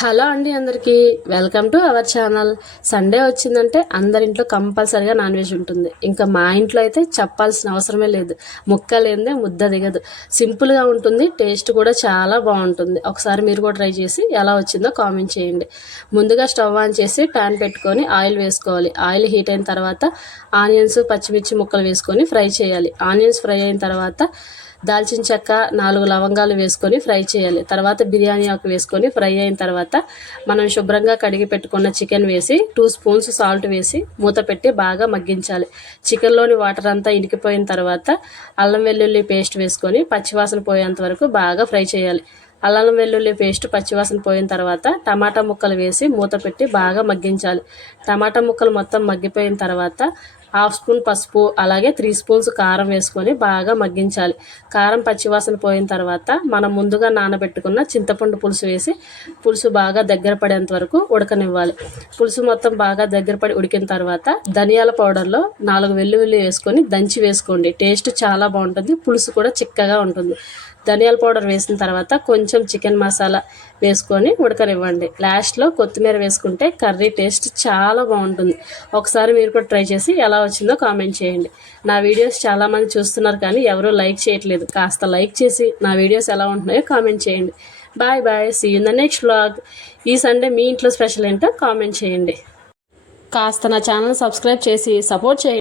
Hello అండి, అందరికీ welcome to our channel. Sunday వచ్చిందంటే అందరింట్లో కంపల్సరీగా నాన్ వెజ్ ఉంటుంది. ఇంకా మా ఇంట్లో అయితే చెప్పాల్సిన అవసరమే లేదు. ముక్క లేనిదే ముద్ద దిగదు. సింపుల్గా ఉంటుంది, టేస్ట్ కూడా చాలా బాగుంటుంది. ఒకసారి మీరు కూడా ట్రై చేసి ఎలా వచ్చిందో కామెంట్ చేయండి. ముందుగా స్టవ్ ఆన్ చేసి ప్యాన్ పెట్టుకొని ఆయిల్ వేసుకోవాలి. ఆయిల్ హీట్ అయిన తర్వాత ఆనియన్స్, పచ్చిమిర్చి ముక్కలు వేసుకొని ఫ్రై చేయాలి. ఆనియన్స్ ఫ్రై అయిన తర్వాత దాల్చిన చెక్క, 4 లవంగాలు వేసుకొని ఫ్రై చేయాలి. తర్వాత బిర్యానీ ఆకు వేసుకొని ఫ్రై అయిన తర్వాత మనం శుభ్రంగా కడిగి పెట్టుకున్న చికెన్ వేసి 2 స్పూన్స్ సాల్ట్ వేసి మూత పెట్టి బాగా మగ్గించాలి. చికెన్లోని వాటర్ అంతా ఇనికిపోయిన తర్వాత అల్లం వెల్లుల్లి పేస్ట్ వేసుకొని పచ్చివాసన పోయేంత వరకు బాగా ఫ్రై చేయాలి. అల్లం వెల్లుల్లి పేస్ట్ పచ్చివాసన పోయిన తర్వాత టమాటా ముక్కలు వేసి మూత పెట్టి బాగా మగ్గించాలి. టమాటా ముక్కలు మొత్తం మగ్గిపోయిన తర్వాత 1/2 స్పూన్ పసుపు, అలాగే 3 స్పూన్స్ కారం వేసుకొని బాగా మగ్గించాలి. కారం పచ్చివాసన పోయిన తర్వాత మనం ముందుగా నానబెట్టుకున్న చింతపండు పులుసు వేసి పులుసు బాగా దగ్గర పడేంత వరకు ఉడకనివ్వాలి. పులుసు మొత్తం బాగా దగ్గర పడి ఉడికిన తర్వాత ధనియాల పౌడర్లో 4 వెల్లుల్లి వేసుకొని దంచి వేసుకోండి. టేస్ట్ చాలా బాగుంటుంది, పులుసు కూడా చిక్కగా ఉంటుంది. ధనియాల పౌడర్ వేసిన తర్వాత కొంచెం చికెన్ మసాలా వేసుకొని ఉడకనివ్వండి. లాస్ట్లో కొత్తిమీర వేసుకుంటే కర్రీ టేస్ట్ చాలా బాగుంటుంది. ఒకసారి మీరు కూడా ట్రై చేసి ఎలా వచ్చిందో కామెంట్ చేయండి. నా వీడియోస్ చాలామంది చూస్తున్నారు కానీ ఎవరూ లైక్ చేయట్లేదు. కాస్త లైక్ చేసి నా వీడియోస్ ఎలా ఉంటున్నాయో కామెంట్ చేయండి. Bye bye, see you in the next vlog. ఈ సండే మీ ఇంట్లో స్పెషల్ ఏంటో కామెంట్ చేయండి. కాస్త నా ఛానల్ సబ్స్క్రైబ్ చేసి సపోర్ట్ చేయండి.